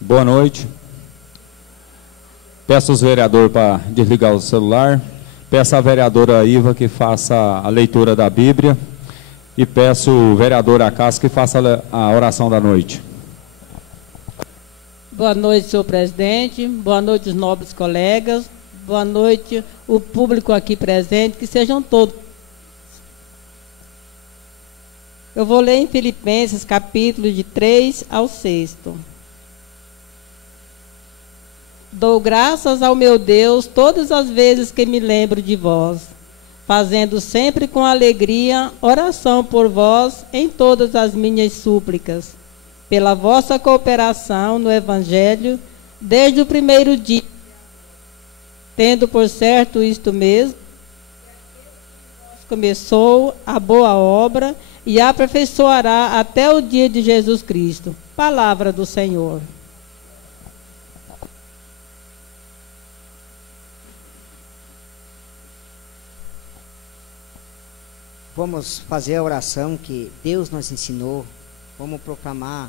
Boa noite. Peço aos vereadores para desligar o celular. Peço à vereadora Iva que faça a leitura da Bíblia. E peço o vereador Acácio que faça a oração da noite. Boa noite, senhor presidente. Boa noite, os nobres colegas. Boa noite, o público aqui presente. Que sejam todos. Eu vou ler em Filipenses, capítulo de 3 ao 6. Dou graças ao meu Deus todas as vezes que me lembro de vós, fazendo sempre com alegria oração por vós em todas as minhas súplicas, pela vossa cooperação no Evangelho, desde o primeiro dia, tendo por certo isto mesmo, começou a boa obra e a aperfeiçoará até o dia de Jesus Cristo. Palavra do Senhor. Vamos fazer a oração que Deus nos ensinou. Vamos proclamar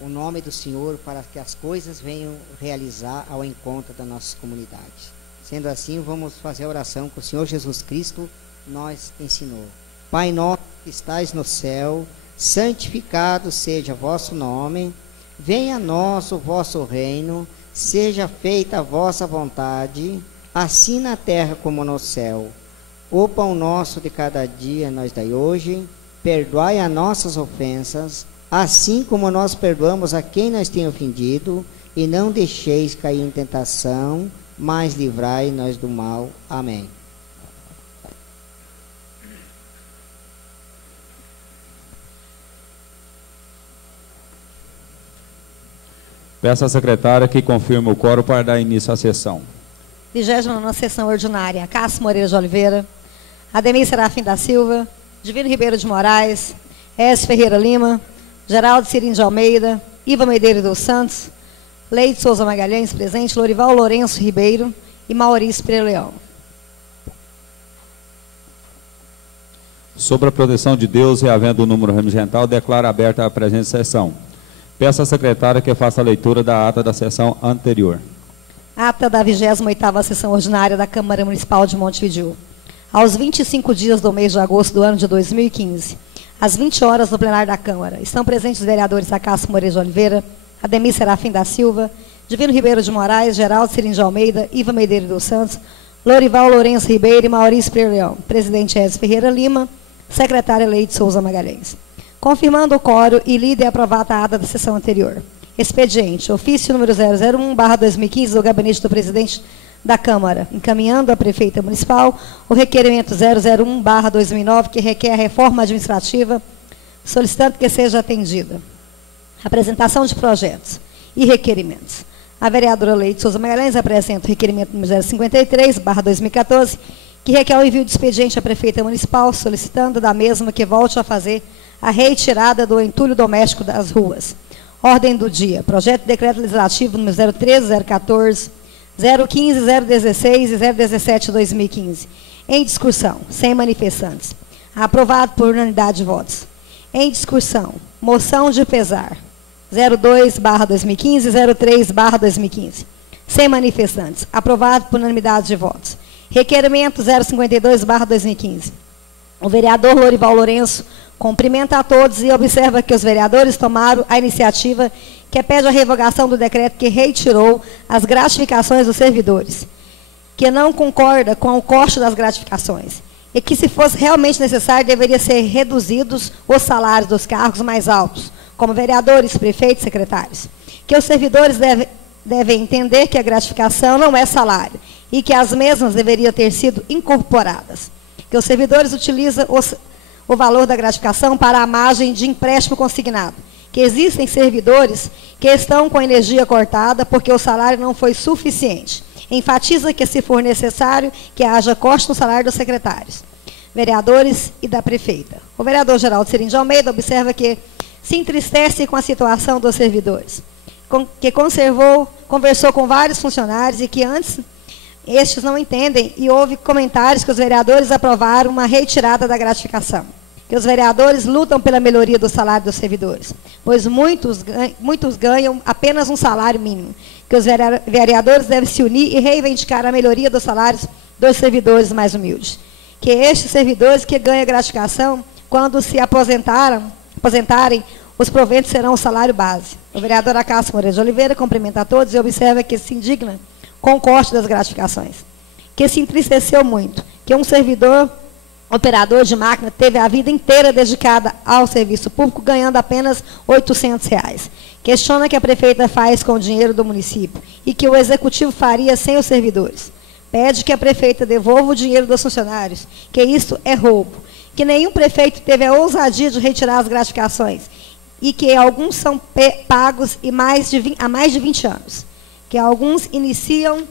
o nome do Senhor para que as coisas venham realizar ao encontro da nossa comunidade. Sendo assim, vamos fazer a oração que o Senhor Jesus Cristo nos ensinou. Pai nosso que estais no céu, santificado seja vosso nome. Venha a nós o vosso reino. Seja feita a vossa vontade, assim na terra como no céu. O pão nosso de cada dia nós dai hoje, perdoai as nossas ofensas, assim como nós perdoamos a quem nos tem ofendido, e não deixeis cair em tentação, mas livrai-nos do mal. Amém. Peço à secretária que confirme o quórum para dar início à sessão. 29ª sessão ordinária. Cássio Moreira de Oliveira, Ademir Serafim da Silva, Divino Ribeiro de Moraes, Écio Ferreira Lima, Geraldo Cirim de Almeida, Iva Medeiros dos Santos, Leide Souza Magalhães, presente, Lorival Lourenço Ribeiro e Maurício Pereira Leão. Sobre a proteção de Deus e havendo o número regimental, declaro aberta a presente sessão. Peço à secretária que faça a leitura da ata da sessão anterior. Ata da 28ª sessão ordinária da Câmara Municipal de Montevidéu. Aos 25 dias do mês de agosto do ano de 2015, às 20 horas no plenário da Câmara, estão presentes os vereadores Cássio Moreira de Oliveira, Ademir Serafim da Silva, Divino Ribeiro de Moraes, Geraldo Cirim de Almeida, Iva Medeiros dos Santos, Lorival Lourenço Ribeiro e Maurício Pereira Leão. Presidente Écio Ferreira Lima, secretária Leide Souza Magalhães. Confirmando o quórum e lida e aprovada a ata da sessão anterior. Expediente, ofício número 001/2015 do gabinete do presidente da Câmara, encaminhando à prefeita municipal o requerimento 001/2009, que requer a reforma administrativa, solicitando que seja atendida. Apresentação de projetos e requerimentos. A vereadora Leide Souza Magalhães apresenta o requerimento número 053/2014, que requer o envio de expediente à prefeita municipal, solicitando da mesma que volte a fazer a retirada do entulho doméstico das ruas. Ordem do dia. Projeto de decreto legislativo número 013, 014, 015, 016 e 017 de 2015. Em discussão, sem manifestantes. Aprovado por unanimidade de votos. Em discussão, moção de pesar 02/2015 e 03/2015. Sem manifestantes. Aprovado por unanimidade de votos. Requerimento 052/2015. O vereador Lorival Lourenço cumprimenta a todos e observa que os vereadores tomaram a iniciativa que pede a revogação do decreto que retirou as gratificações dos servidores, que não concorda com o corte das gratificações, e que, se fosse realmente necessário, deveria ser reduzidos os salários dos cargos mais altos, como vereadores, prefeitos, secretários. Que os servidores devem entender que a gratificação não é salário, e que as mesmas deveriam ter sido incorporadas. Que os servidores utilizam o valor da gratificação para a margem de empréstimo consignado. Que existem servidores que estão com a energia cortada porque o salário não foi suficiente. Enfatiza que, se for necessário, que haja corte no salário dos secretários, vereadores e da prefeita. O vereador Geraldo Cirim de Almeida observa que se entristece com a situação dos servidores, que conversou com vários funcionários e que antes estes não entendem, e houve comentários que os vereadores aprovaram uma retirada da gratificação. que os vereadores lutam pela melhoria do salário dos servidores, pois muitos ganham apenas um salário mínimo, que os vereadores devem se unir e reivindicar a melhoria dos salários dos servidores mais humildes, que estes servidores que ganham gratificação, quando se aposentarem, os proventos serão o salário base. O vereador Acácio Moreira de Oliveira cumprimenta a todos e observa que se indigna com o corte das gratificações, que se entristeceu muito, que um servidor operador de máquina teve a vida inteira dedicada ao serviço público, ganhando apenas R$ 800. Questiona que a prefeita faz com o dinheiro do município e que o executivo faria sem os servidores. Pede que a prefeita devolva o dinheiro dos funcionários, que isso é roubo, que nenhum prefeito teve a ousadia de retirar as gratificações e que alguns são pagos há mais de 20 anos, que alguns iniciam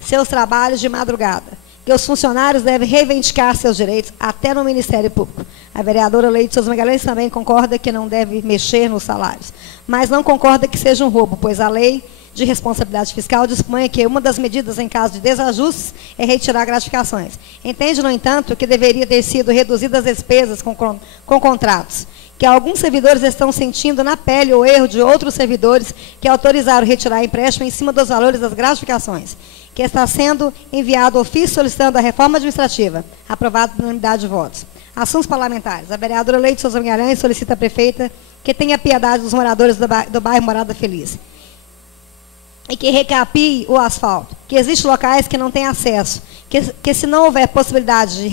seus trabalhos de madrugada, que os funcionários devem reivindicar seus direitos até no Ministério Público. A vereadora Leite Souza Magalhães também concorda que não deve mexer nos salários, mas não concorda que seja um roubo, pois a lei de responsabilidade fiscal dispõe que uma das medidas em caso de desajustes é retirar gratificações. Entende, no entanto, que deveria ter sido reduzidas as despesas com contratos, que alguns servidores estão sentindo na pele o erro de outros servidores que autorizaram retirar empréstimo em cima dos valores das gratificações, que está sendo enviado ofício solicitando a reforma administrativa, aprovado por unanimidade de votos. Assuntos parlamentares. A vereadora Leite Souza Magalhães solicita à prefeita que tenha piedade dos moradores do bairro Morada Feliz e que recapie o asfalto, que existem locais que não têm acesso, que se não houver possibilidade de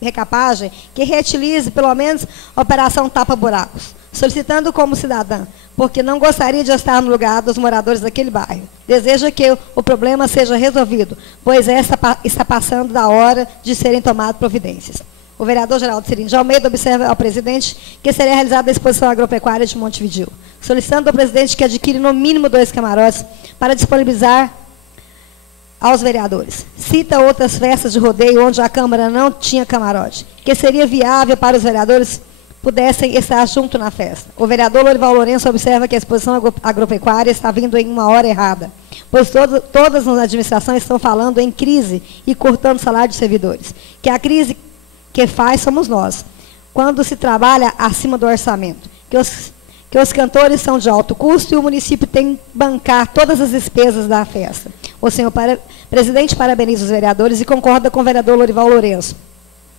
recapagem, que reutilize pelo menos a operação tapa-buracos, solicitando como cidadã, porque não gostaria de estar no lugar dos moradores daquele bairro. Deseja que o problema seja resolvido, pois esta está passando da hora de serem tomadas providências. O vereador Geraldo Cirino de Almeida observa ao presidente que será realizada a exposição agropecuária de Montevidéu, solicitando ao presidente que adquire no mínimo 2 camarotes para disponibilizar aos vereadores. Cita outras festas de rodeio onde a Câmara não tinha camarote, que seria viável para os vereadores pudessem estar junto na festa. O vereador Lorival Lourenço observa que a exposição agropecuária está vindo em uma hora errada, pois todas as administrações estão falando em crise e cortando o salário de servidores, que a crise que faz somos nós, quando se trabalha acima do orçamento, que os cantores são de alto custo e o município tem que bancar todas as despesas da festa. O senhor presidente parabeniza os vereadores e concorda com o vereador Lorival Lourenço.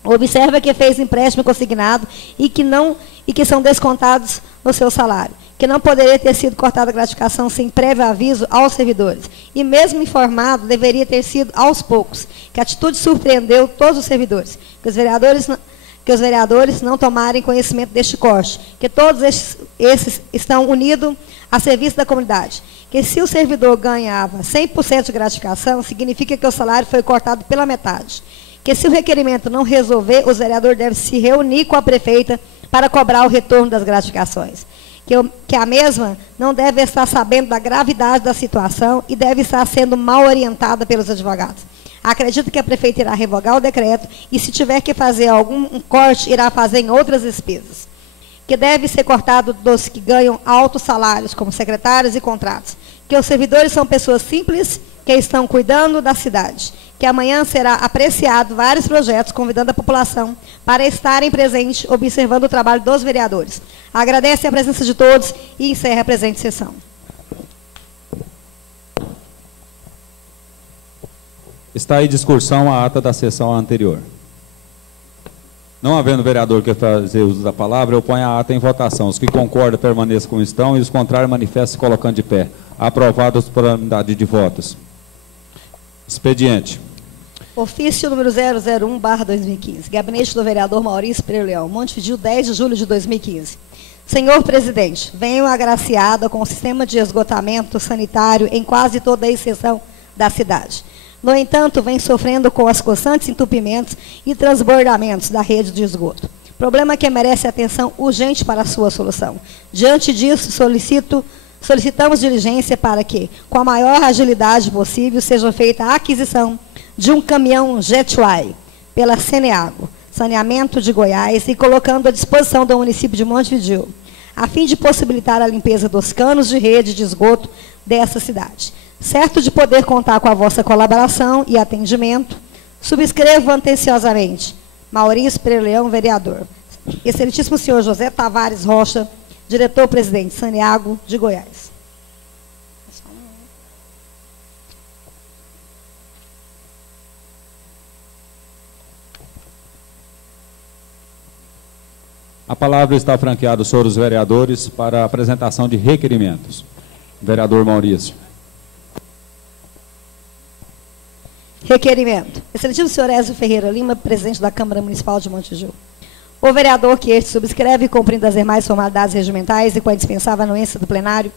Observa que fez empréstimo consignado e que são descontados no seu salário, que não poderia ter sido cortada a gratificação sem prévio aviso aos servidores. E mesmo informado, deveria ter sido aos poucos, que a atitude surpreendeu todos os servidores, que os vereadores não tomarem conhecimento deste corte, que todos esses estão unidos a serviço da comunidade, que se o servidor ganhava 100% de gratificação, significa que o salário foi cortado pela metade, que se o requerimento não resolver, os vereadores devem se reunir com a prefeita para cobrar o retorno das gratificações, que a mesma não deve estar sabendo da gravidade da situação e deve estar sendo mal orientada pelos advogados. Acredito que a prefeita irá revogar o decreto e, se tiver que fazer algum corte, irá fazer em outras despesas, que deve ser cortado dos que ganham altos salários, como secretários e contratos, que os servidores são pessoas simples que estão cuidando da cidade, que amanhã será apreciado vários projetos, convidando a população para estarem presentes, observando o trabalho dos vereadores. Agradece a presença de todos e encerra a presente sessão. Está em discussão a ata da sessão anterior. Não havendo vereador que fazer uso da palavra, eu ponho a ata em votação. Os que concordam permaneçam como estão e os contrários manifestem colocando de pé. Aprovados por unanimidade de votos. Expediente. Ofício número 001/2015. Gabinete do vereador Maurício Pereira Leão. Montevidéu, 10 de julho de 2015. Senhor presidente, venho agraciado com o sistema de esgotamento sanitário em quase toda a extensão da cidade. No entanto, vem sofrendo com os constantes entupimentos e transbordamentos da rede de esgoto. Problema que merece atenção urgente para a sua solução. Diante disso, solicitamos diligência para que, com a maior agilidade possível, seja feita a aquisição de um caminhão Jetway pela Ceneago, Saneamento de Goiás, e colocando à disposição do município de Montevidéu, a fim de possibilitar a limpeza dos canos de rede de esgoto dessa cidade. Certo de poder contar com a vossa colaboração e atendimento, subscrevo atenciosamente, Maurício Pereira Leão, vereador. Excelentíssimo senhor José Tavares Rocha, diretor-presidente, Santiago de Goiás. A palavra está franqueada aos senhores vereadores para a apresentação de requerimentos. Vereador Maurício. Requerimento. Excelentíssimo senhor Ézio Ferreira Lima, presidente da Câmara Municipal de Montijo. O vereador que este subscreve, cumprindo as demais formalidades regimentais e com a dispensável anuência do plenário,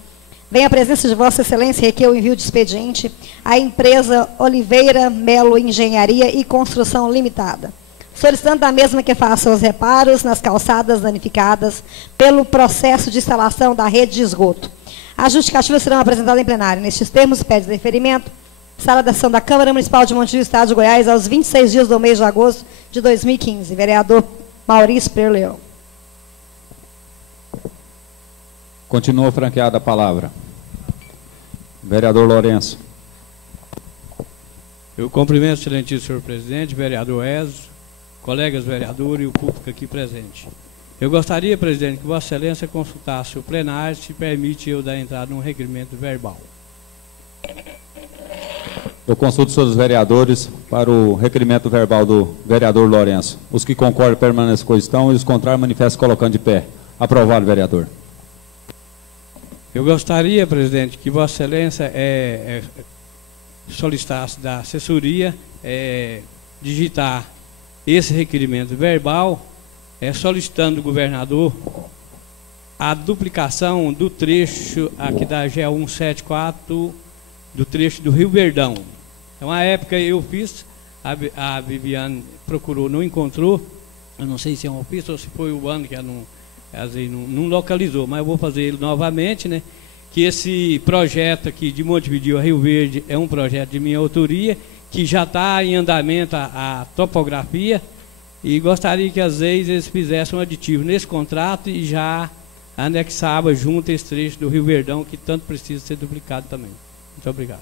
vem à presença de Vossa Excelência e requer o envio de expediente à empresa Oliveira Melo Engenharia e Construção Limitada, solicitando da mesma que faça os reparos nas calçadas danificadas pelo processo de instalação da rede de esgoto. As justificativas serão apresentadas em plenário. Nestes termos, pede deferimento, sala da sessão da Câmara Municipal de Montijo, Estado de Goiás, aos 26 dias do mês de agosto de 2015. Vereador Maurício Pereira Leão. Continua franqueada a palavra. Vereador Lourenço. Eu cumprimento o excelentíssimo senhor presidente, vereador Ézio, colegas vereadores e o público aqui presente. Eu gostaria, presidente, que Vossa Excelência consultasse o plenário se permite eu dar entrada num requerimento verbal. Eu consulto os senhores vereadores para o requerimento verbal do vereador Lourenço. Os que concordam permaneçam como estão e os contrários manifestam colocando de pé. Aprovado, vereador. Eu gostaria, presidente, que Vossa Excelência solicitasse da assessoria digitar esse requerimento verbal, solicitando do governador a duplicação do trecho aqui da GE 174, do trecho do Rio Verdão. Então, à época eu fiz, a Viviane procurou, não encontrou, eu não sei se é uma pista ou se foi o ano que ela não localizou, mas eu vou fazer ele novamente, né? Que esse projeto aqui de Montevideo a Rio Verde é um projeto de minha autoria, que já está em andamento a topografia, e gostaria que às vezes eles fizessem um aditivo nesse contrato e já anexava junto esse trecho do Rio Verdão, que tanto precisa ser duplicado também. Muito obrigado.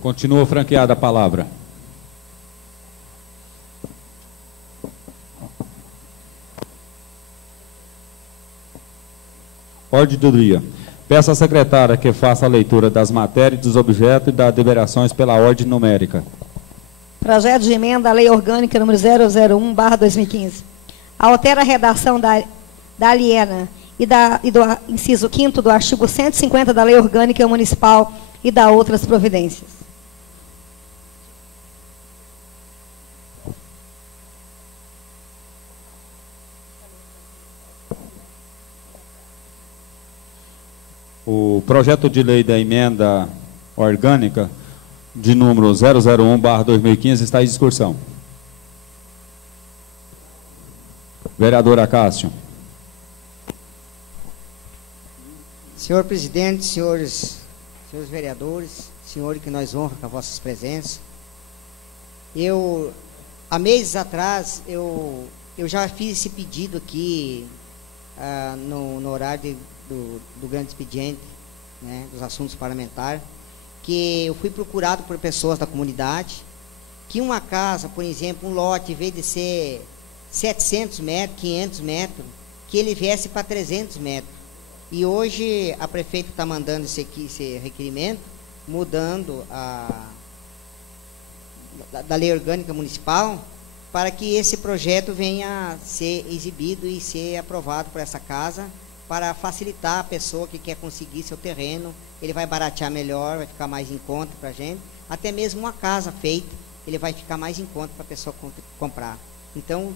Continua franqueada a palavra. Ordem do dia. Peço à secretária que faça a leitura das matérias, dos objetos e das deliberações pela ordem numérica. Projeto de emenda à Lei Orgânica número 001/2015. Altera a redação da aliena e do inciso 5º do artigo 150 da Lei Orgânica Municipal e da outras providências. O projeto de lei da emenda orgânica de número 001/2015 está em discussão. Vereador Acácio. Senhor presidente, senhores vereadores, senhor que nós honra com as vossas presenças, há meses atrás, eu já fiz esse pedido aqui no horário do grande expediente, né, dos assuntos parlamentares, que eu fui procurado por pessoas da comunidade, que uma casa, por exemplo, um lote, em vez de ser 700 metros, 500 metros, que ele viesse para 300 metros. E hoje a prefeita está mandando esse requerimento, mudando da lei orgânica municipal, para que esse projeto venha a ser exibido e ser aprovado por essa casa, para facilitar a pessoa que quer conseguir seu terreno. Ele vai baratear melhor, vai ficar mais em conta para a gente. Até mesmo uma casa feita, ele vai ficar mais em conta para a pessoa comprar. Então,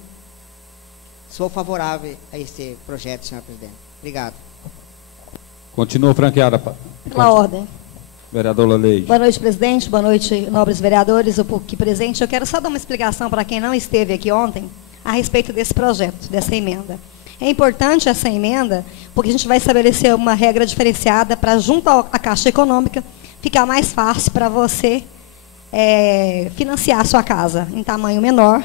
sou favorável a esse projeto, senhor presidente. Obrigado. Continua franqueada. Pela ordem. Vereadora Leide. Boa noite, presidente. Boa noite, nobres vereadores, o público aqui presente. Eu quero só dar uma explicação para quem não esteve aqui ontem a respeito desse projeto, dessa emenda. É importante essa emenda, porque a gente vai estabelecer uma regra diferenciada para, junto à Caixa Econômica, ficar mais fácil para você financiar a sua casa em tamanho menor,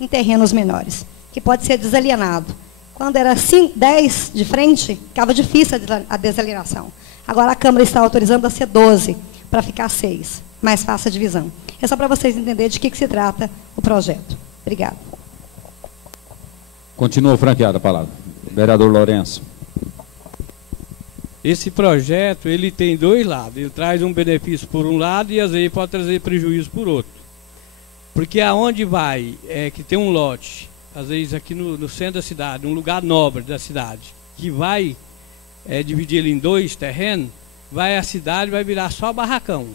em terrenos menores, que pode ser desalienado. Quando era 10 de frente, ficava difícil a desalienação. Agora a Câmara está autorizando a ser 12, para ficar 6, mais fácil a divisão. É só para vocês entenderem de que se trata o projeto. Obrigada. Continua franqueada a palavra. Vereador Lourenço. Esse projeto, ele tem dois lados. Ele traz um benefício por um lado e às vezes pode trazer prejuízo por outro. Porque aonde vai, que tem um lote, às vezes aqui no centro da cidade, um lugar nobre da cidade, que vai dividir ele em dois terrenos, a cidade vai virar só barracão.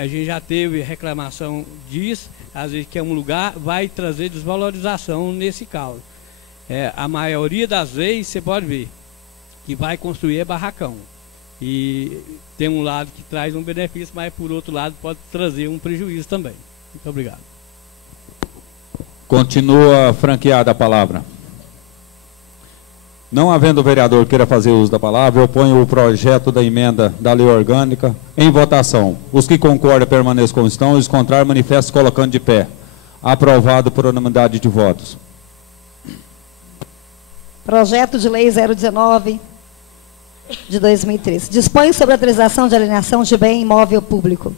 A gente já teve reclamação disso, às vezes que é um lugar, vai trazer desvalorização nesse caso. A maioria das vezes, você pode ver, que vai construir barracão. E tem um lado que traz um benefício, mas por outro lado pode trazer um prejuízo também. Muito obrigado. Continua franqueada a palavra. Não havendo vereador que queira fazer uso da palavra, eu ponho o projeto da emenda da lei orgânica em votação. Os que concordam permaneçam como estão, os contrários manifestam colocando de pé. Aprovado por unanimidade de votos. Projeto de Lei 019 de 2013. Dispõe sobre a autorização de alienação de bem imóvel público.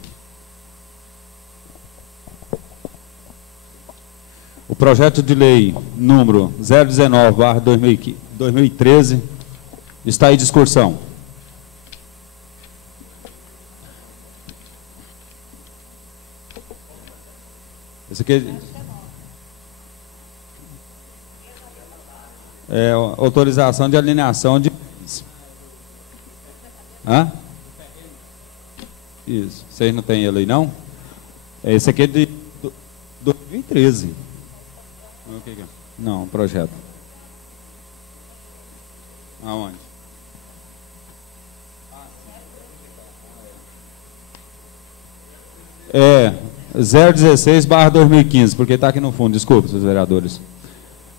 O projeto de lei número 019/2013 está em discussão. Esse aqui é autorização de alienação de bens. Hã? Isso. Vocês não têm ele aí, não? Esse aqui é de 2013. Não, projeto. Aonde? 016/2015, porque está aqui no fundo, desculpe, seus vereadores.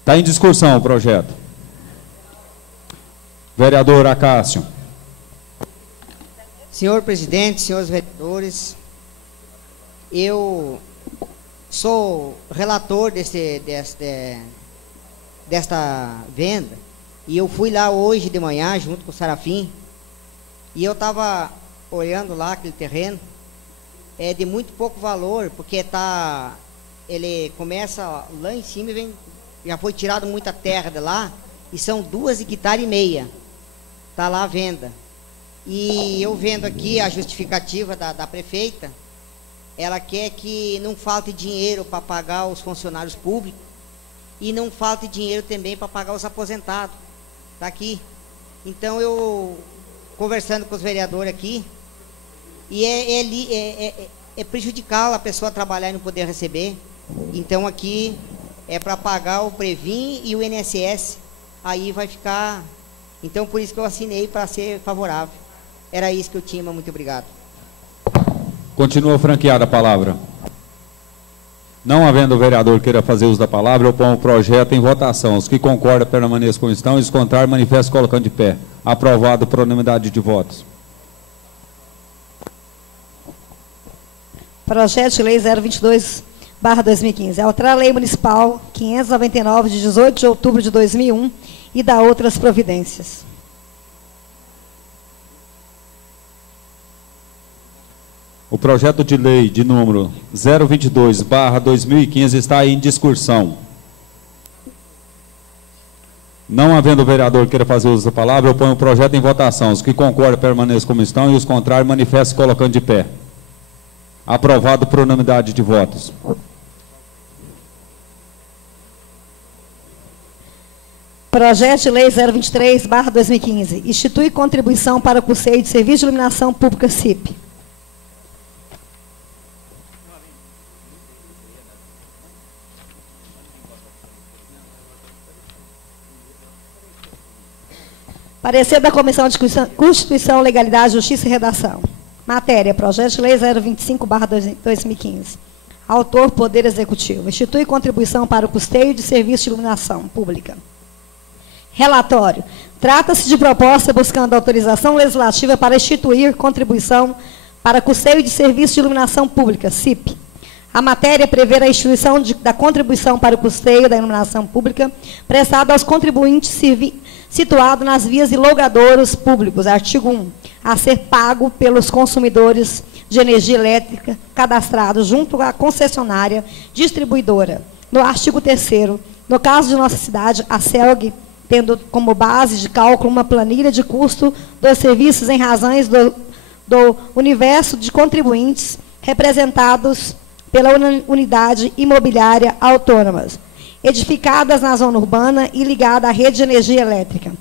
Está em discussão o projeto. Vereador Acácio. Senhor presidente, senhores vereadores, eu sou relator desta venda, e eu fui lá hoje de manhã junto com o Sarafim, e eu estava olhando lá aquele terreno, é de muito pouco valor, porque ele começa lá em cima e já foi tirado muita terra de lá, e são 2,5 hectares, está lá à venda. E eu vendo aqui a justificativa da prefeita, ela quer que não falte dinheiro para pagar os funcionários públicos e não falte dinheiro também para pagar os aposentados. Está aqui. Então eu, conversando com os vereadores aqui, e é prejudicial a pessoa trabalhar e não poder receber. Então aqui é para pagar o Previn e o INSS. Aí vai ficar... Então por isso que eu assinei para ser favorável. Era isso que eu tinha, muito obrigado. Continua franqueada a palavra. Não havendo vereador que queira fazer uso da palavra, eu ponho o projeto em votação. Os que concordam permaneçam como estão, e os contrários manifestam colocando de pé. Aprovado por unanimidade de votos. Projeto de Lei 022/2015. Alterar a Lei Municipal 599, de 18 de outubro de 2001, e dá outras providências. O projeto de lei de número 022/2015 está em discussão. Não havendo vereador que queira fazer uso da palavra, eu ponho o projeto em votação. Os que concordam permaneçam como estão, e os contrários manifestem colocando de pé. Aprovado por unanimidade de votos. Projeto de Lei 023/2015. Institui contribuição para o custeio de serviço de iluminação pública CIP. Parecer da Comissão de Constituição, Legalidade, Justiça e Redação. Matéria, projeto de lei 025/2015. Autor, Poder Executivo. Institui contribuição para o custeio de serviço de iluminação pública. Relatório. Trata-se de proposta buscando autorização legislativa para instituir contribuição para custeio de serviço de iluminação pública, CIP. A matéria prevê a instituição da contribuição para o custeio da iluminação pública prestada aos contribuintes situado nas vias e logradouros públicos, artigo 1, a ser pago pelos consumidores de energia elétrica cadastrado junto à concessionária distribuidora. No artigo 3º, no caso de nossa cidade, a CELG, tendo como base de cálculo uma planilha de custo dos serviços em razões do universo de contribuintes representados pela unidade imobiliária autônomas, edificadas na zona urbana e ligada à rede de energia elétrica.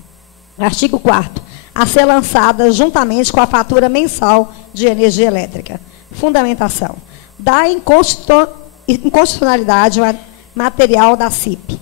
Artigo 4º, a ser lançada juntamente com a fatura mensal de energia elétrica. Fundamentação. Da inconstitucionalidade material da CIP.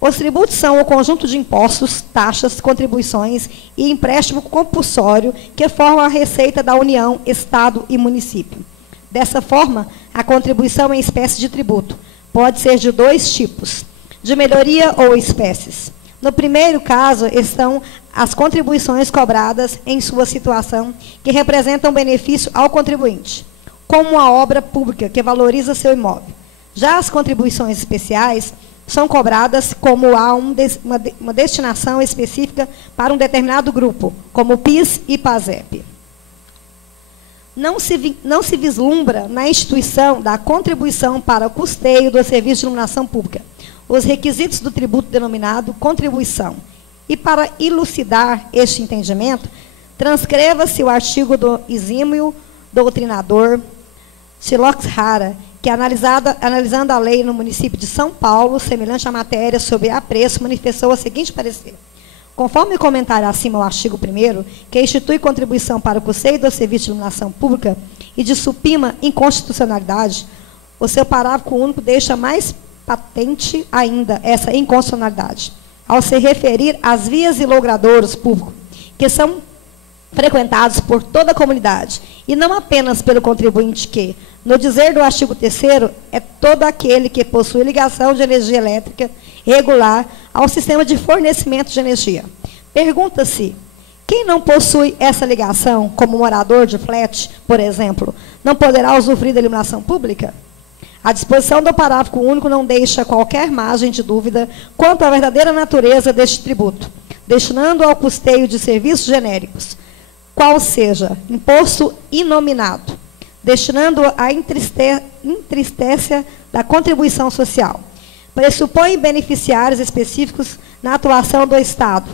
Os tributos são o conjunto de impostos, taxas, contribuições e empréstimo compulsório que formam a receita da União, Estado e município. Dessa forma, a contribuição em espécie de tributo pode ser de dois tipos, de melhoria ou espécies. No primeiro caso, estão as contribuições cobradas em sua situação que representam benefício ao contribuinte, como uma obra pública que valoriza seu imóvel. Já as contribuições especiais são cobradas como há uma destinação específica para um determinado grupo, como PIS e PASEP. Não se vislumbra na instituição da contribuição para o custeio do serviço de iluminação pública os requisitos do tributo denominado contribuição. E para elucidar este entendimento, transcreva-se o artigo do exímio doutrinador Silox Hara, que, analisando a lei no município de São Paulo, semelhante à matéria sobre apreço, manifestou o seguinte parecer. Conforme o comentário acima ao artigo 1º, que institui contribuição para o custeio do serviço de iluminação pública e de supima inconstitucionalidade, o seu parágrafo único deixa mais patente ainda essa inconstitucionalidade, ao se referir às vias e logradouros públicos, que são frequentados por toda a comunidade, e não apenas pelo contribuinte que, no dizer do artigo 3º, é todo aquele que possui ligação de energia elétrica regular ao sistema de fornecimento de energia. Pergunta-se, quem não possui essa ligação, como morador de flat, por exemplo, não poderá usufruir da iluminação pública? A disposição do parágrafo único não deixa qualquer margem de dúvida quanto à verdadeira natureza deste tributo, destinando ao custeio de serviços genéricos, qual seja imposto inominado, destinando a entristência da contribuição social. Pressupõe beneficiários específicos na atuação do Estado,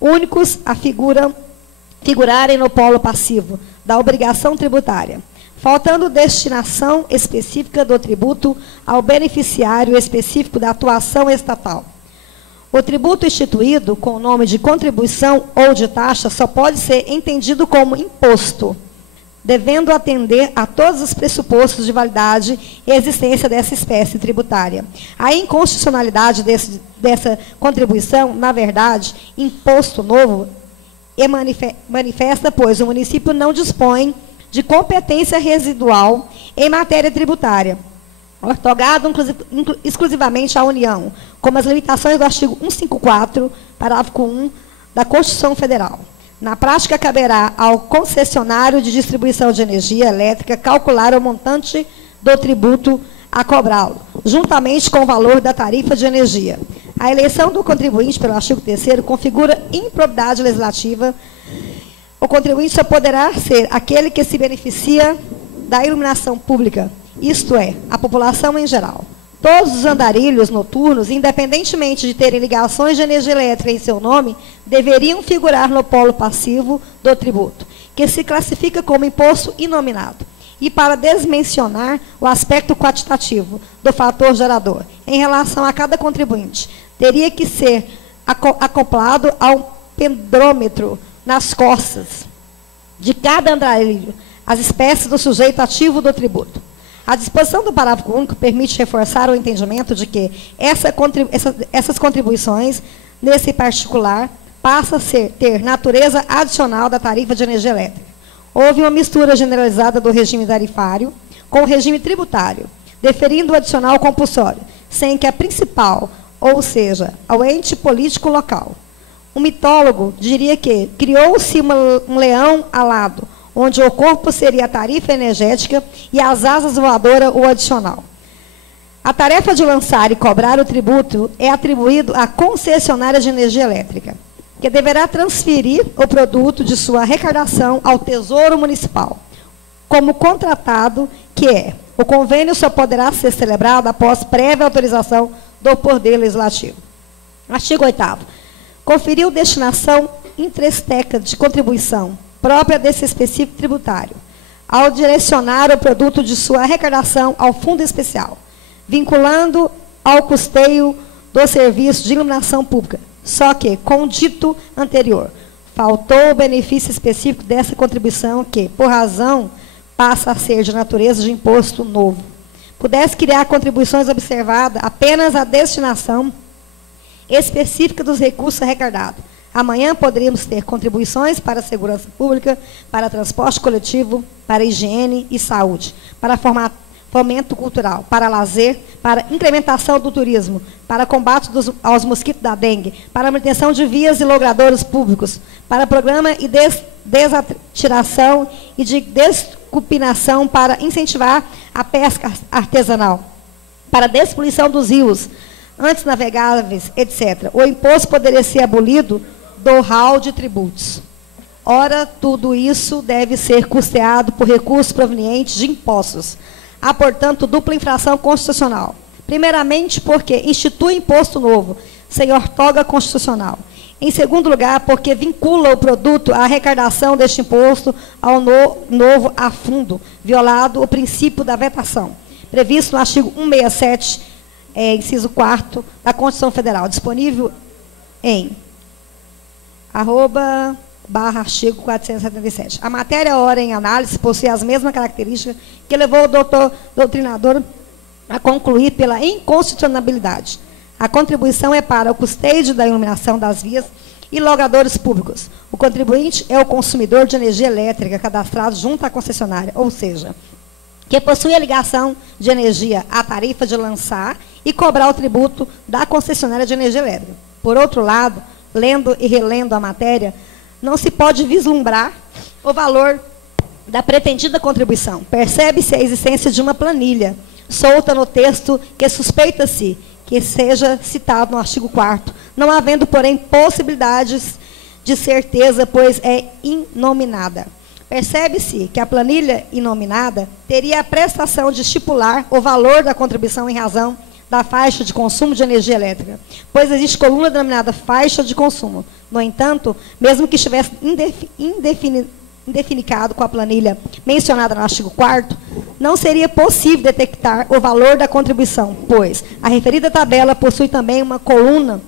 únicos a figurarem no polo passivo da obrigação tributária, faltando destinação específica do tributo ao beneficiário específico da atuação estatal. O tributo instituído com o nome de contribuição ou de taxa só pode ser entendido como imposto, devendo atender a todos os pressupostos de validade e existência dessa espécie tributária. A inconstitucionalidade dessa contribuição, na verdade, imposto novo, é manifesta, pois o município não dispõe de competência residual em matéria tributária, ortogado exclusivamente à União, como as limitações do artigo 154, parágrafo 1 da Constituição Federal. Na prática, caberá ao concessionário de distribuição de energia elétrica calcular o montante do tributo a cobrá-lo, juntamente com o valor da tarifa de energia. A eleição do contribuinte pelo artigo 3º configura improbidade legislativa. O contribuinte só poderá ser aquele que se beneficia da iluminação pública, isto é, a população em geral. Todos os andarilhos noturnos, independentemente de terem ligações de energia elétrica em seu nome, deveriam figurar no polo passivo do tributo, que se classifica como imposto inominado. E para desmencionar o aspecto quantitativo do fator gerador em relação a cada contribuinte, teria que ser acoplado a um pendrômetro nas costas de cada andarilho, as espécies do sujeito ativo do tributo. A disposição do parágrafo único permite reforçar o entendimento de que essas contribuições, nesse particular, passam a ter natureza adicional da tarifa de energia elétrica. Houve uma mistura generalizada do regime tarifário com o regime tributário, deferindo o adicional compulsório, sem que a principal, ou seja, ao ente político local. Um mitólogo diria que criou-se um leão alado, onde o corpo seria a tarifa energética e as asas voadoras o adicional. A tarefa de lançar e cobrar o tributo é atribuído à concessionária de energia elétrica, que deverá transferir o produto de sua arrecadação ao Tesouro Municipal, como contratado, que é: o convênio só poderá ser celebrado após prévia autorização do Poder Legislativo. Artigo 8º. Conferiu destinação intrínseca de contribuição própria desse específico tributário, ao direcionar o produto de sua arrecadação ao fundo especial, vinculando ao custeio do serviço de iluminação pública. Só que, com o dito anterior, faltou o benefício específico dessa contribuição que, por razão, passa a ser de natureza de imposto novo. Pudesse criar contribuições observada apenas a destinação específica dos recursos arrecadados. Amanhã poderíamos ter contribuições para a segurança pública, para transporte coletivo, para higiene e saúde, para fomento cultural, para lazer, para incrementação do turismo, para combate aos mosquitos da dengue, para manutenção de vias e logradouros públicos, para programa e desatiração e de desculpinação para incentivar a pesca artesanal, para despoluição dos rios, antes navegáveis, etc. O imposto poderia ser abolido do rol de tributos. Ora, tudo isso deve ser custeado por recursos provenientes de impostos. Há, portanto, dupla infração constitucional. Primeiramente, porque institui imposto novo, sem ortoga constitucional. Em segundo lugar, porque vincula o produto à arrecadação deste imposto ao novo a fundo, violado o princípio da vetação, previsto no artigo 167, inciso 4º da Constituição Federal, disponível em @artigo 477. A matéria ora em análise possui as mesmas características que levou o doutrinador a concluir pela inconstitucionalidade. A contribuição é para o custeio da iluminação das vias e logradouros públicos. O contribuinte é o consumidor de energia elétrica cadastrado junto à concessionária, ou seja, que possui a ligação de energia à tarifa de lançar e cobrar o tributo da concessionária de energia elétrica. Por outro lado, lendo e relendo a matéria, não se pode vislumbrar o valor da pretendida contribuição. Percebe-se a existência de uma planilha solta no texto que suspeita-se que seja citado no artigo 4º, não havendo, porém, possibilidades de certeza, pois é inominada. Percebe-se que a planilha inominada teria a prestação de estipular o valor da contribuição em razão da faixa de consumo de energia elétrica, pois existe coluna denominada faixa de consumo. No entanto, mesmo que estivesse indefinido com a planilha mencionada no artigo 4º, não seria possível detectar o valor da contribuição, pois a referida tabela possui também uma coluna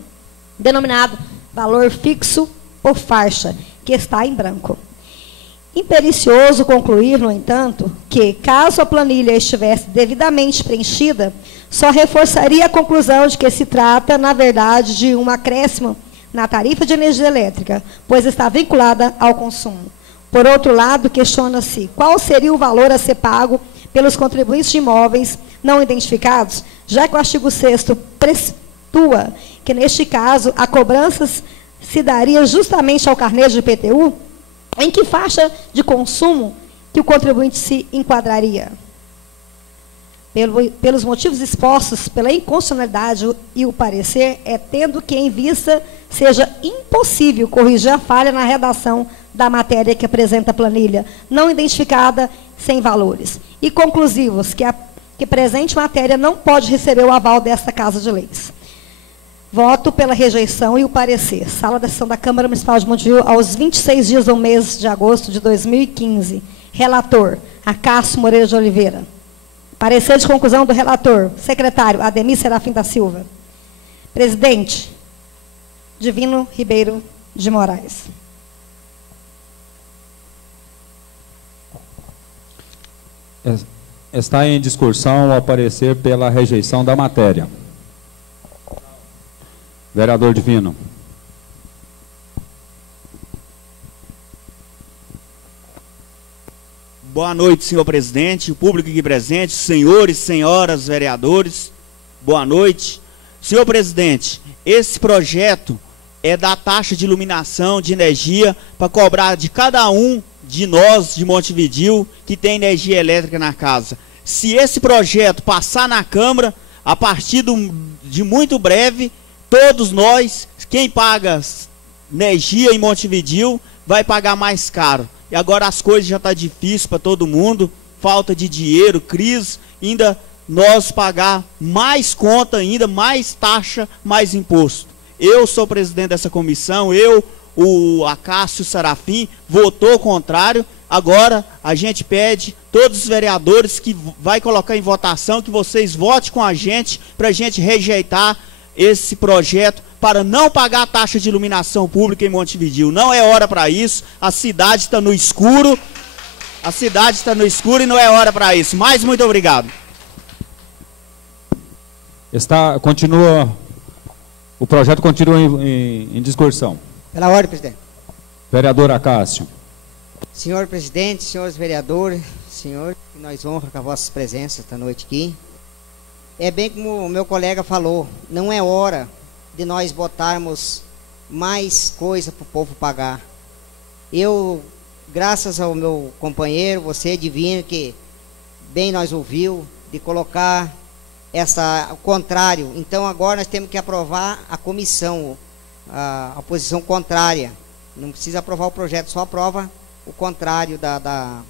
denominada valor fixo por faixa, que está em branco. Impericioso concluir, no entanto, que, caso a planilha estivesse devidamente preenchida, só reforçaria a conclusão de que se trata, na verdade, de um acréscimo na tarifa de energia elétrica, pois está vinculada ao consumo. Por outro lado, questiona-se qual seria o valor a ser pago pelos contribuintes de imóveis não identificados, já que o artigo 6º prestua que, neste caso, a cobrança se daria justamente ao carnê de IPTU. Em que faixa de consumo que o contribuinte se enquadraria? Pelos motivos expostos pela inconstitucionalidade e o parecer, tendo que em vista seja impossível corrigir a falha na redação da matéria que apresenta a planilha, não identificada sem valores. E conclusivos, que presente matéria não pode receber o aval desta Casa de Leis. Voto pela rejeição e o parecer. Sala da sessão da Câmara Municipal de Montijo, aos 26 dias do mês de agosto de 2015. Relator, Acácio Moreira de Oliveira. Parecer de conclusão do relator. Secretário, Ademir Serafim da Silva. Presidente, Divino Ribeiro de Moraes. Está em discussão o parecer pela rejeição da matéria. Vereador Divino. Boa noite, senhor presidente, o público aqui presente, senhores e senhoras vereadores, boa noite. Senhor presidente, esse projeto é da taxa de iluminação de energia para cobrar de cada um de nós de Montevidéu que tem energia elétrica na casa. Se esse projeto passar na Câmara, a partir de muito breve, todos nós, quem paga energia em Montevidéu, vai pagar mais caro. e agora as coisas já estão difíceis para todo mundo, falta de dinheiro, crise, ainda nós pagar mais conta ainda, mais taxa, mais imposto. Eu sou presidente dessa comissão, o Acácio Serafim, votou contrário. Agora a gente pede, todos os vereadores que vai colocar em votação, que vocês votem com a gente, para a gente rejeitar esse projeto, para não pagar a taxa de iluminação pública em Montevidéu. Não é hora para isso, a cidade está no escuro, e não é hora para isso. Mas muito obrigado. O projeto continua em discussão. Pela ordem, presidente. Vereador Acácio. Senhor presidente, senhores vereadores, senhor, que nós honramos com a vossa presença esta noite aqui. É bem como o meu colega falou, não é hora de nós botarmos mais coisa para o povo pagar. Eu, graças ao meu companheiro, você divino, que bem nós ouviu, de colocar o contrário. Então agora nós temos que aprovar a comissão, a posição contrária. Não precisa aprovar o projeto, só aprova o contrário da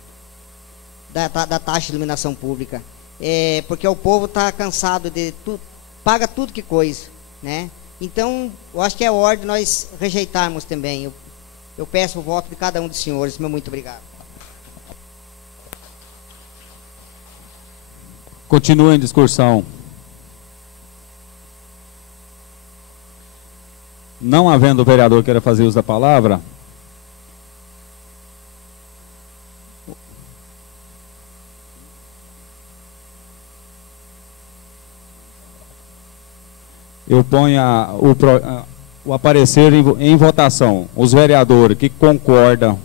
taxa de iluminação pública. Porque o povo está cansado de tudo, paga tudo que coisa, né? Então, eu acho que é hora de nós rejeitarmos também. Eu peço o voto de cada um dos senhores. Meu muito obrigado. Continua em discussão. Não havendo o vereador que queira fazer uso da palavra, eu ponho o aparecer em votação. Os vereadores que concordam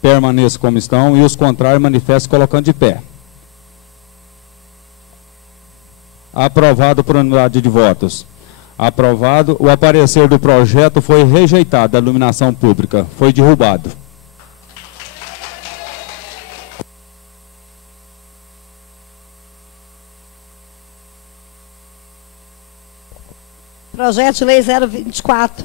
permaneçam como estão e os contrários manifestem colocando de pé. Aprovado por unanimidade de votos. Aprovado. O aparecer do projeto foi rejeitado da iluminação pública. Foi derrubado. Projeto de Lei 024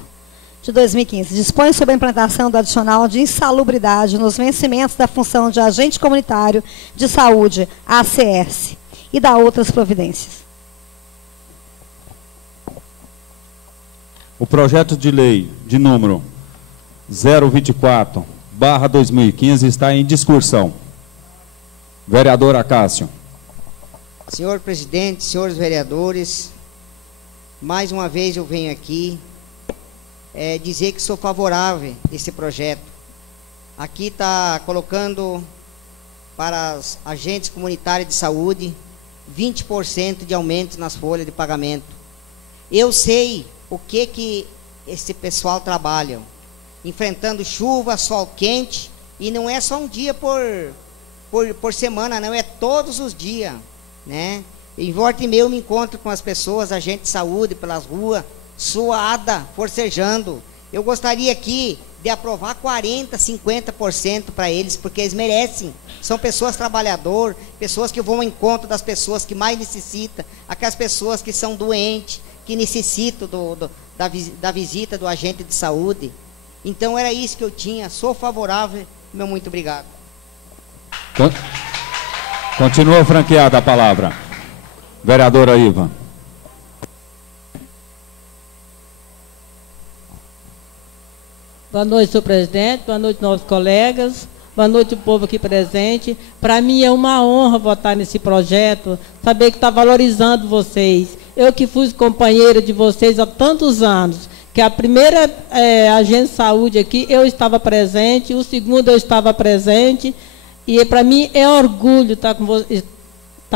de 2015 dispõe sobre a implantação do adicional de insalubridade nos vencimentos da função de agente comunitário de saúde, ACS, e da outras providências. O projeto de lei de número 024/2015 está em discussão. Vereador Acácio. Senhor presidente, senhores vereadores, mais uma vez eu venho aqui dizer que sou favorável a esse projeto. Aqui está colocando para os agentes comunitários de saúde 20% de aumento nas folhas de pagamento. Eu sei o que esse pessoal trabalha, enfrentando chuva, sol quente, e não é só um dia por semana, não, é todos os dias, né? Em volta e meia eu me encontro com as pessoas, agentes de saúde, pelas ruas, suada, forcejando. Eu gostaria aqui de aprovar 40%, 50% para eles, porque eles merecem. São pessoas trabalhadoras, pessoas que vão ao encontro das pessoas que mais necessitam, aquelas pessoas que são doentes, que necessitam da visita do agente de saúde. Então era isso que eu tinha. Sou favorável. Meu muito obrigado. Continua franqueada a palavra. Vereadora Iva. Boa noite, senhor presidente. Boa noite, novos colegas. Boa noite, o povo aqui presente. Para mim é uma honra votar nesse projeto, saber que está valorizando vocês. Eu que fui companheira de vocês há tantos anos, que a primeira agente de saúde aqui, eu estava presente, o segundo eu estava presente, e para mim é orgulho estar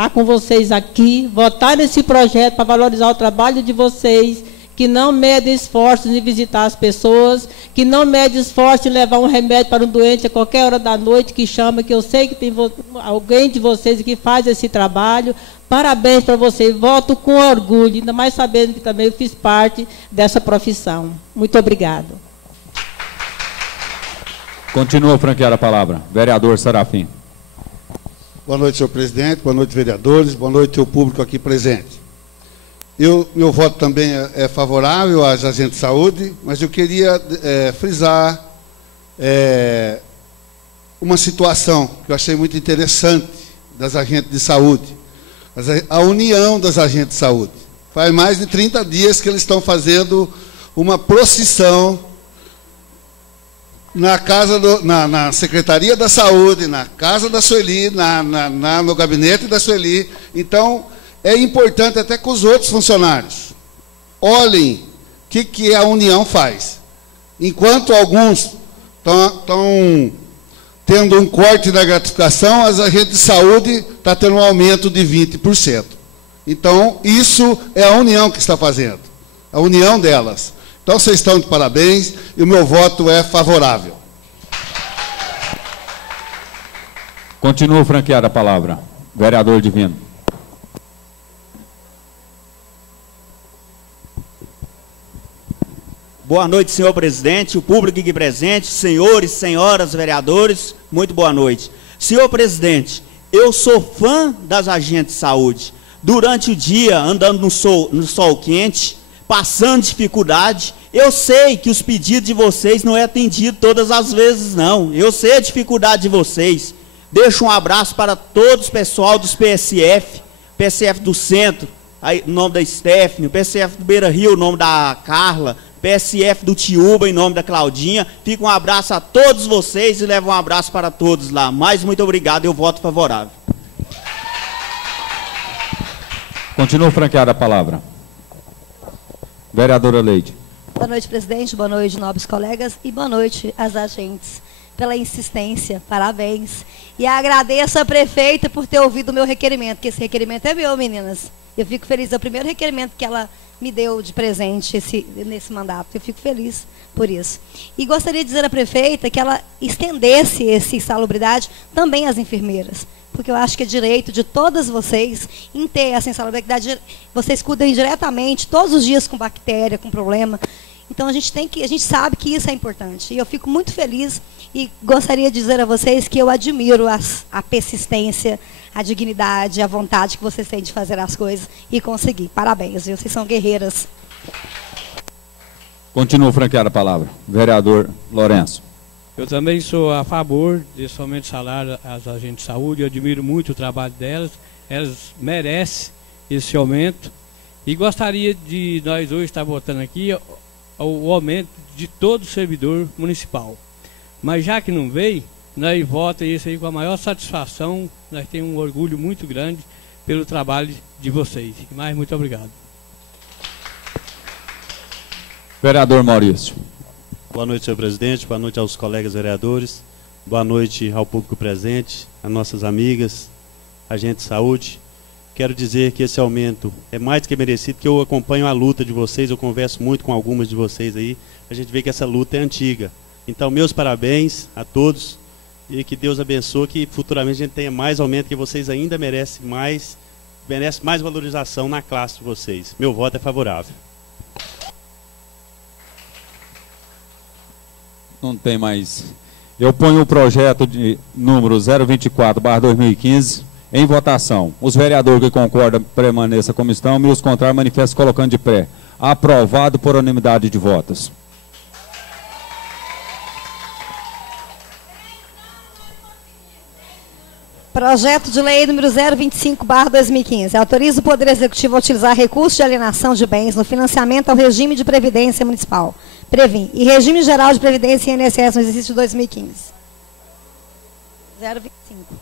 com vocês aqui, votar nesse projeto para valorizar o trabalho de vocês, que não mede esforços em visitar as pessoas, que não mede esforço em levar um remédio para um doente a qualquer hora da noite, que chama, que eu sei que tem alguém de vocês que faz esse trabalho. Parabéns para vocês, voto com orgulho, ainda mais sabendo que também eu fiz parte dessa profissão. Muito obrigado. Continua franqueada a palavra. Vereador Serafim. Boa noite, senhor presidente, boa noite, vereadores, boa noite ao público aqui presente. Meu voto também é favorável às agentes de saúde, mas eu queria frisar uma situação que eu achei muito interessante das agentes de saúde. A união das agentes de saúde. Faz mais de 30 dias que eles estão fazendo uma procissão na casa na Secretaria da Saúde, na casa da Sueli, no gabinete da Sueli. Então, é importante até que os outros funcionários olhem o que a União faz. Enquanto alguns estão tendo um corte na gratificação, as agentes de saúde estão tendo um aumento de 20%. Então, isso é a União que está fazendo, a união delas. Então, vocês estão de parabéns e o meu voto é favorável. Continua franqueada a palavra. Vereador Divino. Boa noite, senhor presidente, o público aqui presente, senhores, senhoras, vereadores, muito boa noite. Senhor presidente, eu sou fã das agentes de saúde. Durante o dia, andando no sol quente, passando dificuldade, eu sei que os pedidos de vocês não é atendido todas as vezes, não. Eu sei a dificuldade de vocês. Deixo um abraço para todos o pessoal dos PSF, PSF do Centro, aí, o nome da Stephanie, o PSF do Beira Rio, o nome da Carla, PSF do Tiúba, em nome da Claudinha. Fica um abraço a todos vocês e levo um abraço para todos lá. Mais muito obrigado, eu voto favorável. Continua franqueada a palavra. Vereadora Leide. Boa noite, presidente. Boa noite, nobres colegas. E boa noite às agentes. Pela insistência, parabéns. E agradeço a prefeita por ter ouvido o meu requerimento, que esse requerimento é meu, meninas. Eu fico feliz, é o primeiro requerimento que ela me deu de presente nesse mandato. Eu fico feliz por isso. E gostaria de dizer à prefeita que ela estendesse essa insalubridade também às enfermeiras, porque eu acho que é direito de todas vocês em ter essa insalubridade. Vocês cuidam diretamente, todos os dias com bactéria, com problema. Então a gente sabe que isso é importante. E eu fico muito feliz e gostaria de dizer a vocês que eu admiro a persistência, a dignidade, a vontade que vocês têm de fazer as coisas e conseguir. Parabéns, viu? Vocês são guerreiras. Continua franqueada a palavra. Vereador Lourenço. Eu também sou a favor desse aumento de salário às agentes de saúde. Eu admiro muito o trabalho delas. Elas merecem esse aumento. E gostaria de nós hoje estar votando aqui o aumento de todo servidor municipal. Mas já que não veio, nós votamos isso aí com a maior satisfação. Nós temos um orgulho muito grande pelo trabalho de vocês. Mas muito obrigado. Vereador Maurício. Boa noite, senhor presidente. Boa noite aos colegas vereadores. Boa noite ao público presente, às nossas amigas, agentes de saúde. Quero dizer que esse aumento é mais que merecido, que eu acompanho a luta de vocês, eu converso muito com algumas de vocês aí. A gente vê que essa luta é antiga. Então, meus parabéns a todos e que Deus abençoe, que futuramente a gente tenha mais aumento, que vocês ainda merecem mais valorização na classe de vocês. Meu voto é favorável. Não tem mais. Eu ponho o projeto de número 024/2015 em votação. Os vereadores que concordam permaneçam como estão e os contrários manifestam colocando de pé. Aprovado por unanimidade de votos. Projeto de lei número 025/2015. Autoriza o Poder Executivo a utilizar recursos de alienação de bens no financiamento ao regime de previdência municipal, Previm, e regime geral de previdência e INSS no exercício de 2015. 025.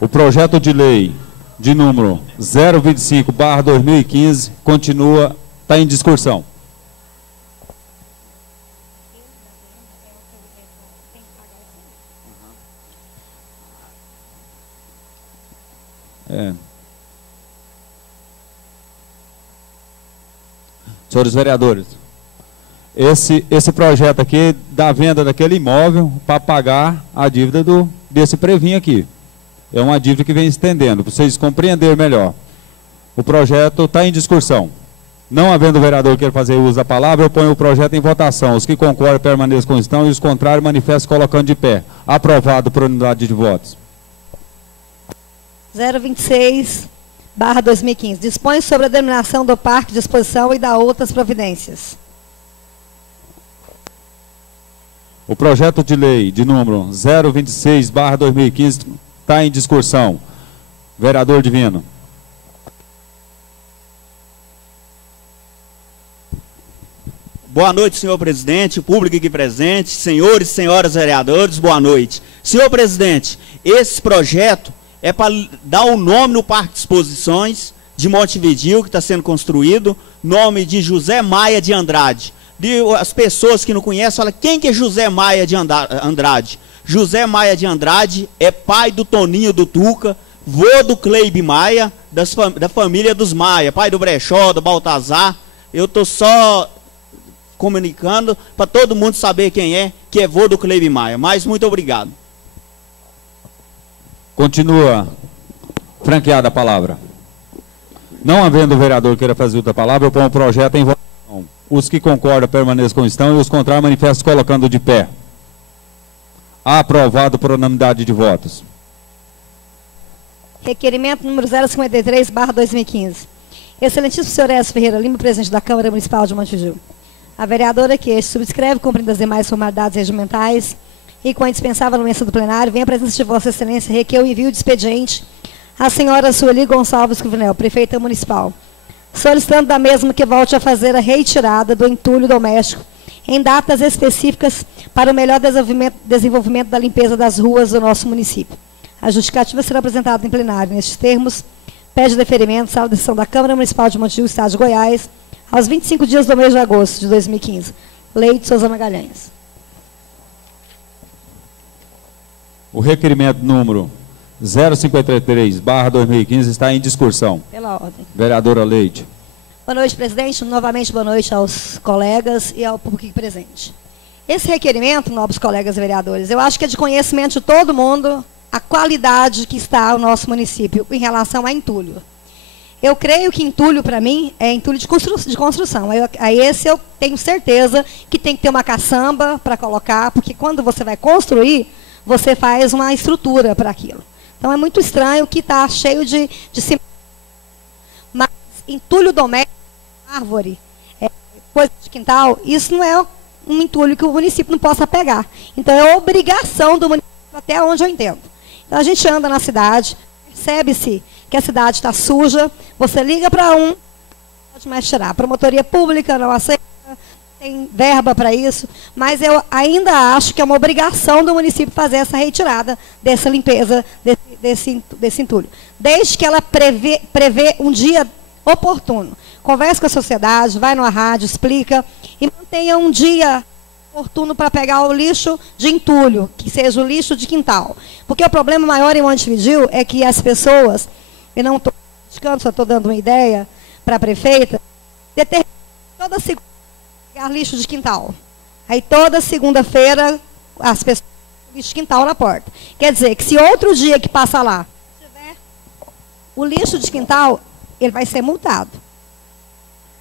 O projeto de lei de número 025/2015 continua, está em discussão. Senhores vereadores, esse projeto aqui da venda daquele imóvel para pagar a dívida desse Previm aqui. É uma dívida que vem estendendo, para vocês compreenderem melhor. O projeto está em discussão. Não havendo vereador que queira fazer uso da palavra, eu ponho o projeto em votação. Os que concordam permaneçam como estão e os contrários manifestam colocando de pé. Aprovado por unidade de votos. 026/2015. Dispõe sobre a denominação do parque de exposição e da outras providências. O projeto de lei de número 026/2015 está em discussão. Vereador Divino. Boa noite, senhor presidente, público aqui presente, senhores e senhoras vereadores, boa noite. Senhor presidente, esse projeto é para dar um nome no Parque de Exposições de Montevidéu, que está sendo construído, nome de José Maia de Andrade. As pessoas que não conhecem falam, quem que é José Maia de Andrade? José Maia de Andrade é pai do Toninho do Tuca, vô do Cleibe Maia, da família dos Maia, pai do Brechó, do Baltazar. Eu estou só comunicando para todo mundo saber quem é, que é vô do Cleibe Maia. Mas muito obrigado. Continua franqueada a palavra. Não havendo o vereador que queira fazer outra palavra, eu ponho o projeto em votação. Os que concordam permaneçam como estão e os contrários manifestam colocando de pé. Aprovado por unanimidade de votos. Requerimento número 053/2015. Excelentíssimo senhor Écio Ferreira Lima, presidente da Câmara Municipal de Montijo. A vereadora que subscreve, cumprindo as demais formalidades regimentais e com a indispensável anuência do plenário, vem à presença de Vossa Excelência, requer o envio de expediente à senhora Sueli Gonçalves Cruvinel, prefeita municipal, solicitando da mesma que volte a fazer a retirada do entulho doméstico em datas específicas para o melhor desenvolvimento da limpeza das ruas do nosso município. A justificativa será apresentada em plenário. Nestes termos, pede deferimento, sala de sessão da Câmara Municipal de Montijo, Estado de Goiás, aos 25 dias do mês de agosto de 2015. Leite Souza Magalhães. O requerimento número 053/2015 está em discussão. Pela ordem. Vereadora Leite. Boa noite, presidente. Novamente, boa noite aos colegas e ao público presente. Esse requerimento, nobres colegas vereadores, eu acho que é de conhecimento de todo mundo a qualidade que está o nosso município em relação a entulho. Eu creio que entulho, para mim, é entulho de construção. Esse eu tenho certeza que tem que ter uma caçamba para colocar, porque quando você vai construir, você faz uma estrutura para aquilo. Então, é muito estranho que está cheio de cimento. Mas entulho doméstico, árvore, coisa de quintal, isso não é um entulho que o município não possa pegar. Então, é obrigação do município, até onde eu entendo. Então, a gente anda na cidade, percebe-se que a cidade está suja, você liga para não pode mais tirar. A promotoria pública não aceita, tem verba para isso, mas eu ainda acho que é uma obrigação do município fazer essa retirada dessa limpeza, desse entulho. Desde que ela prevê um dia oportuno. Converse com a sociedade, vai numa rádio, explica, e mantenha um dia oportuno para pegar o lixo de entulho, que seja o lixo de quintal. Porque o problema maior em Montevidéu é que as pessoas, eu não estou criticando, só estou dando uma ideia para a prefeita, determina toda segunda pegar lixo de quintal. Aí toda segunda-feira as pessoas têm lixo de quintal na porta. Quer dizer que se outro dia que passa lá tiver o lixo de quintal, ele vai ser multado.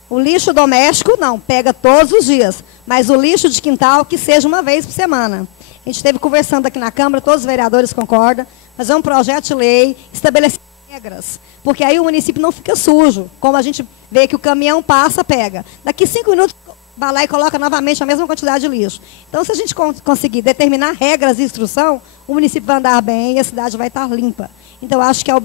O lixo doméstico não, pega todos os dias, mas o lixo de quintal que seja uma vez por semana. A gente esteve conversando aqui na Câmara, todos os vereadores concordam, fazer um projeto de lei, estabelecer regras, porque aí o município não fica sujo, como a gente vê que o caminhão passa, pega. Daqui 5 minutos, vai lá e coloca novamente a mesma quantidade de lixo. Então, se a gente conseguir determinar regras de instrução, o município vai andar bem e a cidade vai estar limpa. Então, acho que é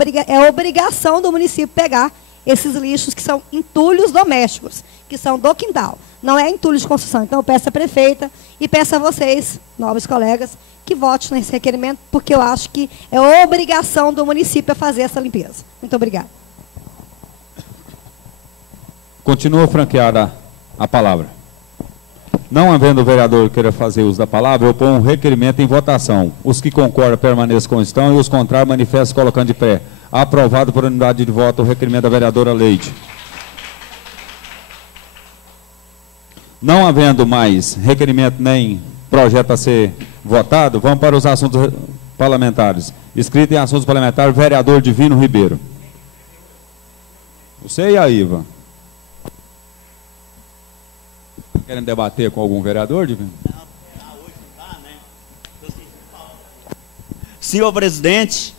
obrigação do município pegar esses lixos que são entulhos domésticos, que são do quintal. Não é entulho de construção. Então, eu peço à prefeita e peço a vocês, nobres colegas, que votem nesse requerimento, porque eu acho que é obrigação do município a fazer essa limpeza. Muito obrigada. Continua franqueada a palavra. Não havendo o vereador que queira fazer uso da palavra, eu ponho um requerimento em votação. Os que concordam permaneçam como estão e os contrários manifestem colocando de pé. Aprovado por unanimidade de voto o requerimento da vereadora Leite. Não havendo mais requerimento nem projeto a ser votado, vamos para os assuntos parlamentares. Escrito em assuntos parlamentares, vereador Divino Ribeiro. Você e a Iva. Querem debater com algum vereador, Divino? Senhor presidente,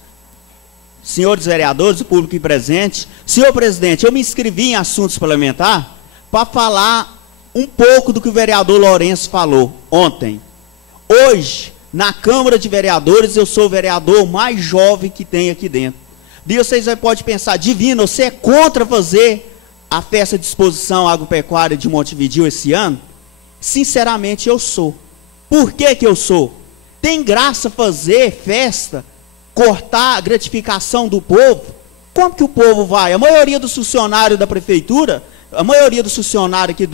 senhores vereadores, o público aqui presente, senhor presidente, eu me inscrevi em assuntos parlamentares para falar um pouco do que o vereador Lourenço falou ontem. Hoje, na Câmara de Vereadores, eu sou o vereador mais jovem que tem aqui dentro. E vocês podem pensar, Divino, você é contra fazer a festa de exposição agropecuária de Montevidéu esse ano? Sinceramente, eu sou. Por que que eu sou? Tem graça fazer festa, cortar a gratificação do povo? Como que o povo vai? A maioria dos funcionários da prefeitura, a maioria dos funcionários aqui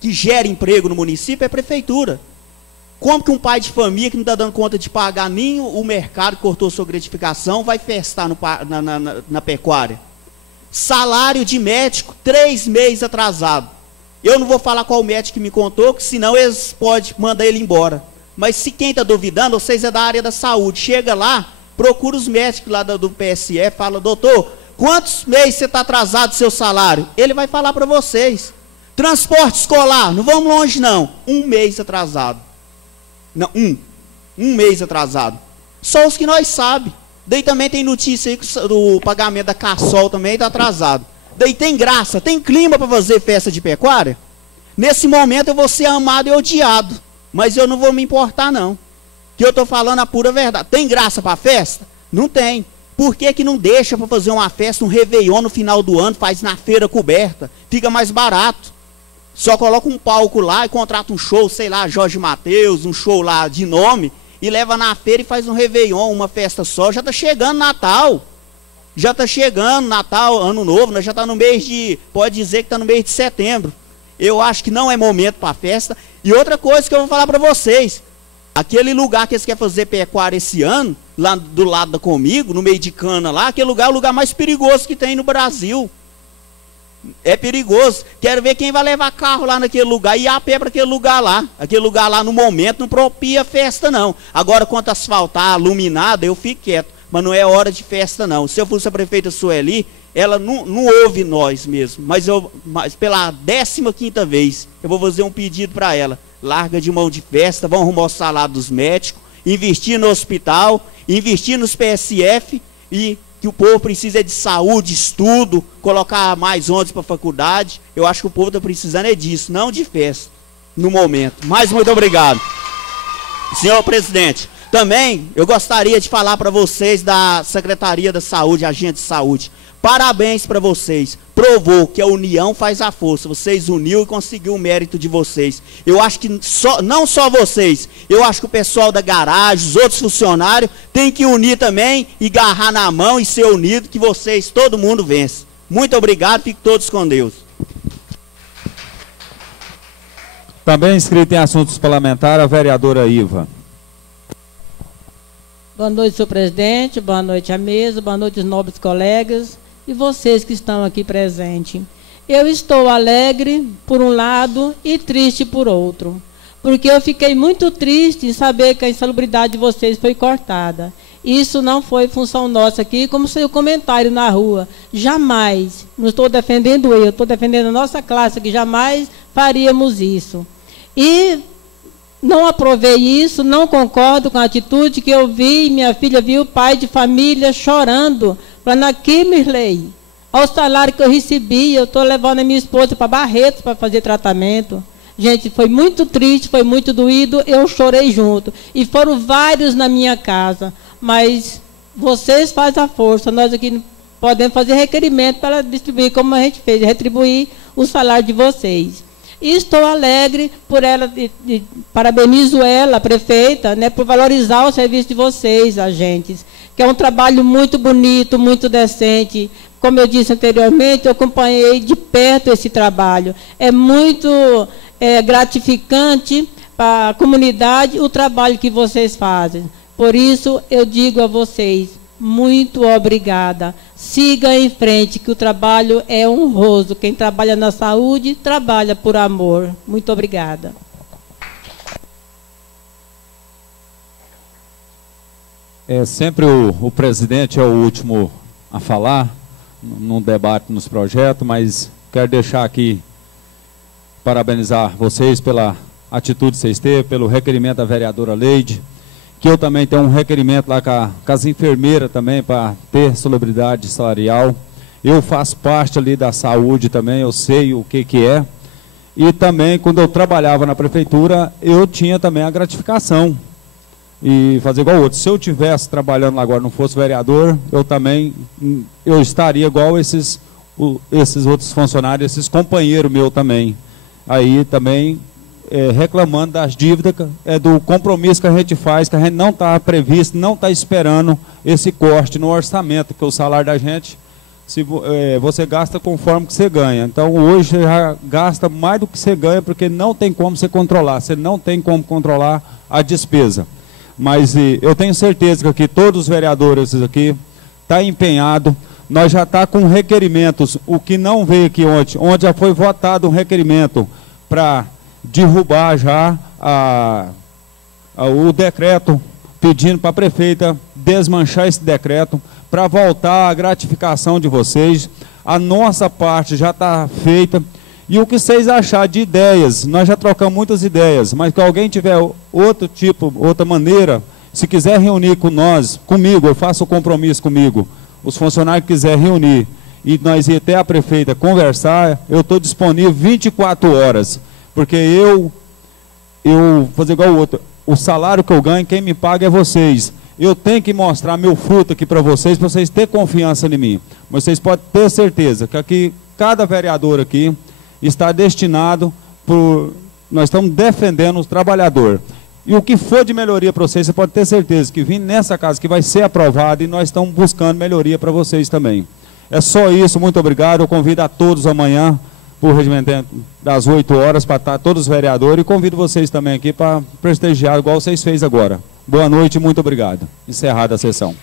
que gera emprego no município é prefeitura. Como que um pai de família que não está dando conta de pagar nem o mercado que cortou sua gratificação vai festar na pecuária? Salário de médico, 3 meses atrasado. Eu não vou falar qual médico que me contou, que senão eles podem mandar ele embora. Mas se quem está duvidando, vocês é da área da saúde, chega lá, procura os médicos lá do PSE, fala, doutor, quantos meses você está atrasado do seu salário? Ele vai falar para vocês. Transporte escolar, não vamos longe não, 1 mês atrasado. Não, um mês atrasado. Só os que nós sabemos. Daí também tem notícia aí que o pagamento da Cassol também está atrasado. Daí tem graça, tem clima para fazer festa de pecuária? Nesse momento eu vou ser amado e odiado. Mas eu não vou me importar não. Que eu estou falando a pura verdade. Tem graça para festa? Não tem. Por que que não deixa para fazer uma festa, um réveillon no final do ano, faz na feira coberta? Fica mais barato. Só coloca um palco lá e contrata um show, sei lá, Jorge Mateus, um show lá de nome, e leva na feira e faz um réveillon, uma festa só. Já está chegando Natal. Já está chegando Natal, Ano Novo, nós já está no mês de, pode dizer que está no mês de setembro. Eu acho que não é momento para festa. E outra coisa que eu vou falar para vocês, aquele lugar que eles querem fazer pecuária esse ano, lá do lado da Comigo, no meio de cana lá, aquele lugar é o lugar mais perigoso que tem no Brasil. É perigoso. Quero ver quem vai levar carro lá naquele lugar e ir a pé para aquele lugar lá. Aquele lugar lá no momento não propia festa não. Agora quanto asfaltar, iluminado, eu fico quieto. Mas não é hora de festa não. Se eu fosse a prefeita Sueli, ela não ouve nós mesmo. Mas pela 15ª vez, eu vou fazer um pedido para ela. Larga de mão de festa, vão arrumar o salário dos médicos, investir no hospital, investir nos PSF e que o povo precisa de saúde, estudo, colocar mais ônibus para a faculdade. Eu acho que o povo está precisando é disso, não de festa, no momento. Mas muito obrigado. Senhor presidente, também eu gostaria de falar para vocês da Secretaria da Saúde, Agente de Saúde. Parabéns para vocês. Provou que a união faz a força. Vocês uniu e conseguiu o mérito de vocês. Eu acho que não só vocês, eu acho que o pessoal da garagem, os outros funcionários, tem que unir também e agarrar na mão e ser unido, que vocês, todo mundo vence. Muito obrigado, fiquem todos com Deus. Também inscrito em assuntos parlamentares, a vereadora Iva. Boa noite, senhor presidente, boa noite à mesa, boa noite, os nobres colegas e vocês que estão aqui presentes. Eu estou alegre por um lado e triste por outro, porque eu fiquei muito triste em saber que a insalubridade de vocês foi cortada. Isso não foi função nossa aqui, como seu comentário na rua. Jamais, não estou defendendo eu, estou defendendo a nossa classe, que jamais faríamos isso. E não aprovei isso, não concordo com a atitude que eu vi, minha filha viu o pai de família chorando, falando aqui, Mirley, ao salário que eu recebi, eu estou levando a minha esposa para Barretos para fazer tratamento. Gente, foi muito triste, foi muito doído, eu chorei junto. E foram vários na minha casa, mas vocês fazem a força, nós aqui podemos fazer requerimento para distribuir, como a gente fez, retribuir o salário de vocês. E estou alegre por ela, parabenizo ela, a prefeita, né, por valorizar o serviço de vocês, agentes, que é um trabalho muito bonito, muito decente. Como eu disse anteriormente, eu acompanhei de perto esse trabalho. É muito gratificante para a comunidade o trabalho que vocês fazem. Por isso, eu digo a vocês, muito obrigada. Siga em frente, que o trabalho é honroso. Quem trabalha na saúde, trabalha por amor. Muito obrigada. Sempre o presidente é o último a falar, num debate nos projetos, mas quero deixar aqui, parabenizar vocês pela atitude que vocês teve, pelo requerimento da vereadora Leide, que eu também tenho um requerimento lá com as enfermeiras também, para ter salubridade salarial. Eu faço parte ali da saúde também, eu sei o que é. E também, quando eu trabalhava na prefeitura, eu tinha também a gratificação. E fazer igual outro. Se eu estivesse trabalhando lá agora, não fosse vereador, eu estaria igual esses outros funcionários, esses companheiros meus também. Aí também reclamando das dívidas, do compromisso que a gente faz, que a gente não está previsto, não está esperando esse corte no orçamento, que o salário da gente, você gasta conforme que você ganha. Então hoje você já gasta mais do que você ganha, porque não tem como você controlar, você não tem como controlar a despesa. Mas eu tenho certeza que aqui todos os vereadores aqui estão empenhados. Nós já está com requerimentos, o que não veio aqui ontem, onde já foi votado um requerimento para derrubar já o decreto, pedindo para a prefeita desmanchar esse decreto, para voltar a gratificação de vocês. A nossa parte já está feita. E o que vocês acharem de ideias, nós já trocamos muitas ideias, mas que alguém tiver outro tipo, outra maneira, se quiser reunir comigo, eu faço o compromisso comigo, os funcionários que quiserem reunir, e nós ir até a prefeita conversar, eu estou disponível 24 horas, porque eu fazer igual o outro, o salário que eu ganho, quem me paga é vocês. Eu tenho que mostrar meu fruto aqui para vocês terem confiança em mim. Mas vocês podem ter certeza que aqui, cada vereador aqui, está destinado nós estamos defendendo o trabalhador. E o que for de melhoria para vocês, você pode ter certeza que vindo nessa casa que vai ser aprovado e nós estamos buscando melhoria para vocês também. É só isso, muito obrigado. Eu convido a todos amanhã, por regimentamento das 8 horas, para estar todos os vereadores, e convido vocês também aqui para prestigiar, igual vocês fez agora. Boa noite, muito obrigado. Encerrada a sessão.